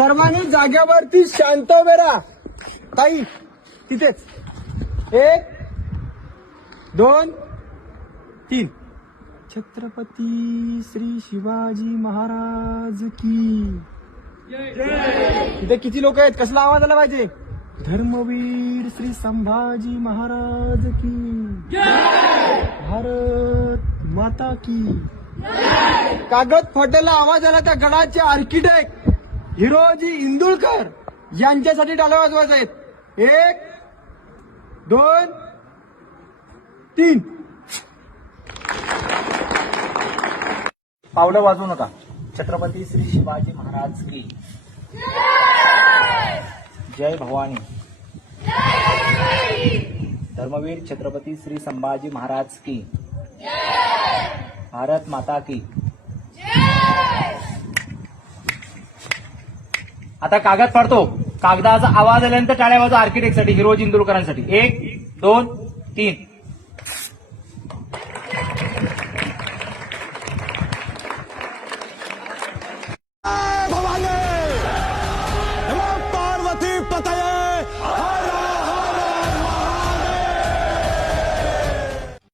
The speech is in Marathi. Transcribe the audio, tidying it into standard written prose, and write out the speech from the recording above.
सर्वांनी जागेवरती शांत उभे राहा. ताई तिथेच. 1 2 3. छत्रपती श्री शिवाजी महाराज की इथे किती लोक आहेत? कसला आवाज आला पाहिजे? धर्मवीर श्री संभाजी महाराज की भारत माता की. कागद फटेला आवाज आला त्या गडाचे आर्किटेक्ट हिरोजी इंदुळकर यांच्यासाठी टाळ्या वाजवायच्या आहेत. 1 2 3. पावलं वाजवू नका. छत्रपती श्री शिवाजी महाराज की जय भवानी. धर्मवीर छत्रपती श्री संभाजी महाराज की भारत माता की. आता कागद फाडतो. कागदाचा आवाज आल्यानंतर टाळ्या वाजवा आर्किटेक्टसाठी, हिरोजी इंदुरकरांसाठी. 1 2 3.